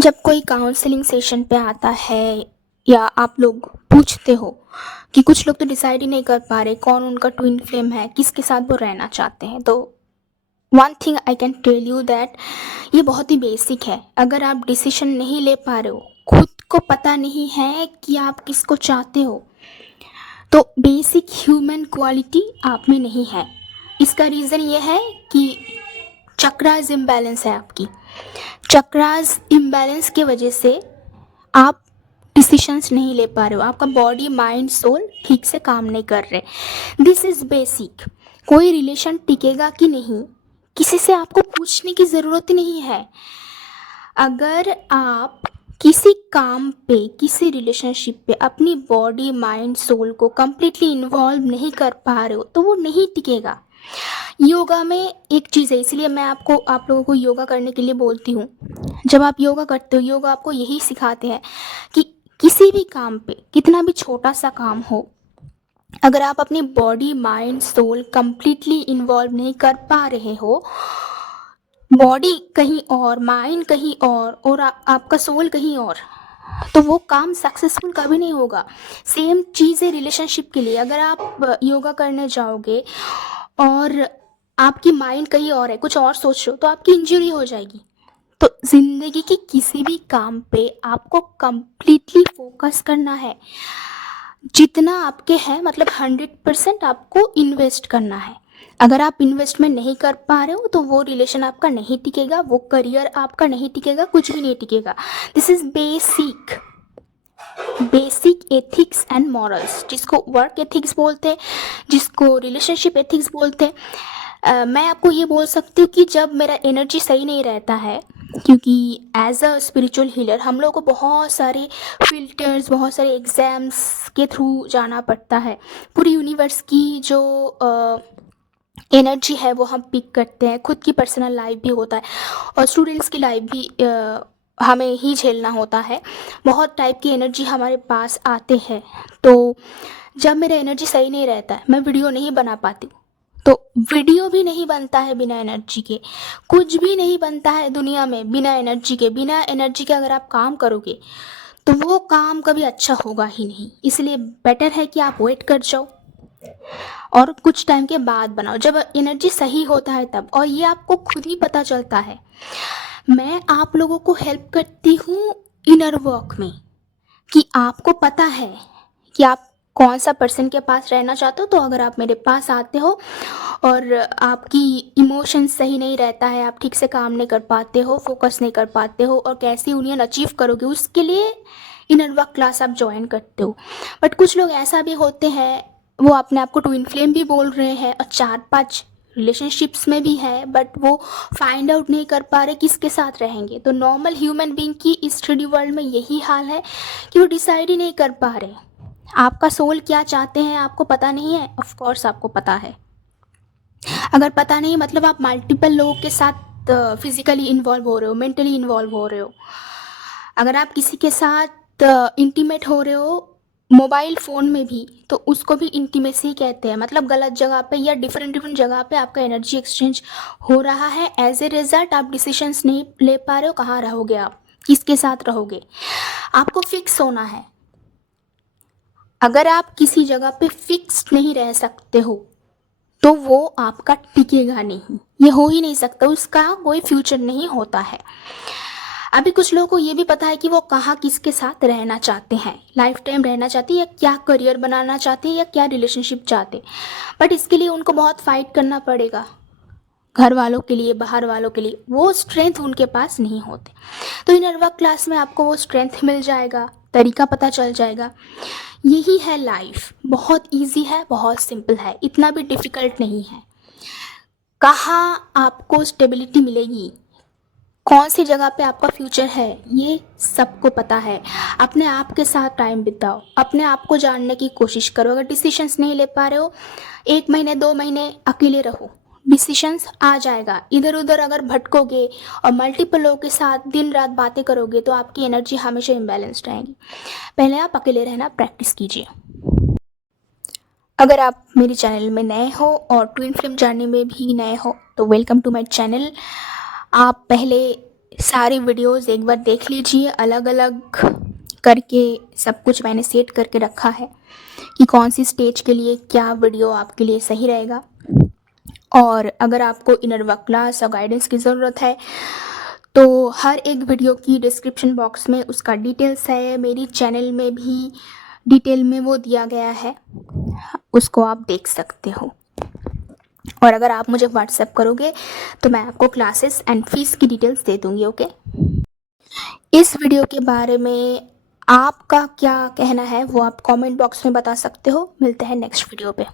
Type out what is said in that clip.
जब कोई counselling session पे आता है या आप लोग पूछते हो कि कुछ लोग तो डिसाइड ही नहीं कर पा रहे कौन उनका ट्विन फ्लेम है, किसके साथ वो रहना चाहते हैं, तो one thing I can tell you that ये बहुत ही बेसिक है। अगर आप डिसीजन नहीं ले पा रहे हो, खुद को पता नहीं है कि आप किसको चाहते हो, तो बेसिक ह्यूमन क्वालिटी आप में नहीं है। इसका रीज़न ये है कि चक्रास इम्बैलेंस है आपकी। चक्रास इम्बैलेंस की वजह से आप डिसीशंस नहीं ले पा रहे हो, आपका बॉडी माइंड सोल ठीक से काम नहीं कर रहे। This is basic. कोई रिलेशन टिकेगा कि नहीं, किसी से आपको पूछने की ज़रूरत ही नहीं है। अगर आप किसी काम पे, किसी रिलेशनशिप पे अपनी बॉडी माइंड सोल को कम्प्लीटली इन्वॉल्व नहीं कर पा रहे हो, तो वो नहीं टिकेगा। योगा में एक चीज़ है, इसलिए मैं आप लोगों को योगा करने के लिए बोलती हूँ। जब आप योगा करते हो, योगा आपको यही सिखाते हैं कि किसी भी काम पे, कितना भी छोटा सा काम हो, अगर आप अपनी body mind soul completely involve नहीं कर पा रहे हो, बॉडी कहीं और, माइंड कहीं और आपका सोल कहीं और, तो वो काम सक्सेसफुल कभी नहीं होगा। सेम चीज़ है रिलेशनशिप के लिए। अगर आप योगा करने जाओगे और आपकी माइंड कहीं और है, कुछ और सोच रहे हो, तो आपकी इंजरी हो जाएगी। तो ज़िंदगी की किसी भी काम पे आपको कंप्लीटली फोकस करना है। जितना आपके है, मतलब 100% आपको इन्वेस्ट करना है। अगर आप इन्वेस्टमेंट नहीं कर पा रहे हो, तो वो रिलेशन आपका नहीं टिकेगा, वो करियर आपका नहीं टिकेगा, कुछ भी नहीं टिकेगा। This is basic basic ethics and morals, जिसको वर्क एथिक्स बोलते हैं, जिसको रिलेशनशिप एथिक्स बोलते हैं। मैं आपको ये बोल सकती हूँ कि जब मेरा एनर्जी सही नहीं रहता है, क्योंकि एज अ स्पिरिचुअल हीलर हम लोग को बहुत सारे फिल्टर्स, बहुत सारे एग्ज़ाम्स के थ्रू जाना पड़ता है। पूरी यूनिवर्स की जो एनर्जी है वो हम पिक करते हैं। खुद की पर्सनल लाइफ भी होता है और स्टूडेंट्स की लाइफ भी हमें ही झेलना होता है। बहुत टाइप की एनर्जी हमारे पास आते हैं। तो जब मेरा एनर्जी सही नहीं रहता है, मैं वीडियो नहीं बना पाती हूँ। तो वीडियो भी नहीं बनता है बिना एनर्जी के, कुछ भी नहीं बनता है दुनिया में बिना एनर्जी के। बिना एनर्जी के अगर आप काम करोगे तो वो काम कभी अच्छा होगा ही नहीं। इसलिए बेटर है कि आप वेट कर जाओ और कुछ टाइम के बाद बनाओ, जब एनर्जी सही होता है तब। और ये आपको खुद ही पता चलता है। मैं आप लोगों को हेल्प करती हूँ इनर वर्क में, कि आपको पता है कि आप कौन सा पर्सन के पास रहना चाहते हो। तो अगर आप मेरे पास आते हो और आपकी इमोशन सही नहीं रहता है, आप ठीक से काम नहीं कर पाते हो, फोकस नहीं कर पाते हो, और कैसी यूनियन अचीव करोगे, उसके लिए इनर वर्क क्लास आप ज्वाइन करते हो। बट कुछ लोग ऐसा भी होते हैं, वो अपने आप को ट्विन फ्लेम भी बोल रहे हैं और 4-5 रिलेशनशिप्स में भी है, बट वो फाइंड आउट नहीं कर पा रहे किसके साथ रहेंगे। तो नॉर्मल ह्यूमन बीइंग की इस स्टडी वर्ल्ड में यही हाल है कि वो डिसाइड ही नहीं कर पा रहे। आपका सोल क्या चाहते हैं आपको पता नहीं है? ऑफ कोर्स आपको पता है। अगर पता नहीं, मतलब आप मल्टीपल लोगों के साथ फिजिकली इन्वॉल्व हो रहे हो, मेंटली इन्वॉल्व हो रहे हो। अगर आप किसी के साथ इंटीमेट हो रहे हो मोबाइल फ़ोन में भी, तो उसको भी इंटीमेसी कहते हैं। मतलब गलत जगह पे या डिफरेंट डिफरेंट जगह पे आपका एनर्जी एक्सचेंज हो रहा है। एज ए रिजल्ट आप डिसीजंस नहीं ले पा रहे हो, कहाँ रहोगे आप, किसके साथ रहोगे। आपको फिक्स होना है। अगर आप किसी जगह पे फिक्स नहीं रह सकते हो, तो वो आपका टिकेगा नहीं, ये हो ही नहीं सकता, उसका कोई फ्यूचर नहीं होता है। अभी कुछ लोगों को ये भी पता है कि वो कहाँ किसके साथ रहना चाहते हैं, लाइफ टाइम रहना चाहते हैं, या क्या करियर बनाना चाहते हैं, या क्या रिलेशनशिप चाहते हैं। बट इसके लिए उनको बहुत फाइट करना पड़ेगा, घर वालों के लिए, बाहर वालों के लिए। वो स्ट्रेंथ उनके पास नहीं होते। तो इनर वर्क क्लास में आपको वो स्ट्रेंथ मिल जाएगा, तरीका पता चल जाएगा। यही है लाइफ। बहुत इजी है, बहुत सिंपल है, इतना भी डिफ़िकल्ट नहीं है। कहाँ आपको स्टेबिलिटी मिलेगी, कौन सी जगह पे आपका फ्यूचर है, ये सबको पता है। अपने आप के साथ टाइम बिताओ, अपने आप को जानने की कोशिश करो। अगर डिसीशंस नहीं ले पा रहे हो, 1 महीने 2 महीने अकेले रहो, डिसीशंस आ जाएगा। इधर उधर अगर भटकोगे और मल्टीपल लोगों के साथ दिन रात बातें करोगे, तो आपकी एनर्जी हमेशा इम्बैलेंस्ड रहेगी। पहले आप अकेले रहना प्रैक्टिस कीजिए। अगर आप मेरे चैनल में नए हो और ट्विन फ्लेम जर्नी में भी नए हो, तो वेलकम टू माय चैनल। आप पहले सारी वीडियोस एक बार देख लीजिए, अलग अलग करके सब कुछ मैंने सेट करके रखा है कि कौन सी स्टेज के लिए क्या वीडियो आपके लिए सही रहेगा। और अगर आपको इनर वर्क क्लास और गाइडेंस की ज़रूरत है तो हर एक वीडियो की डिस्क्रिप्शन बॉक्स में उसका डिटेल्स है, मेरी चैनल में भी डिटेल में वो दिया गया है, उसको आप देख सकते हो। और अगर आप मुझे व्हाट्सएप करोगे तो मैं आपको क्लासेस एंड फीस की डिटेल्स दे दूँगी, ओके। इस वीडियो के बारे में आपका क्या कहना है वो आप कमेंट बॉक्स में बता सकते हो। मिलते हैं नेक्स्ट वीडियो पे।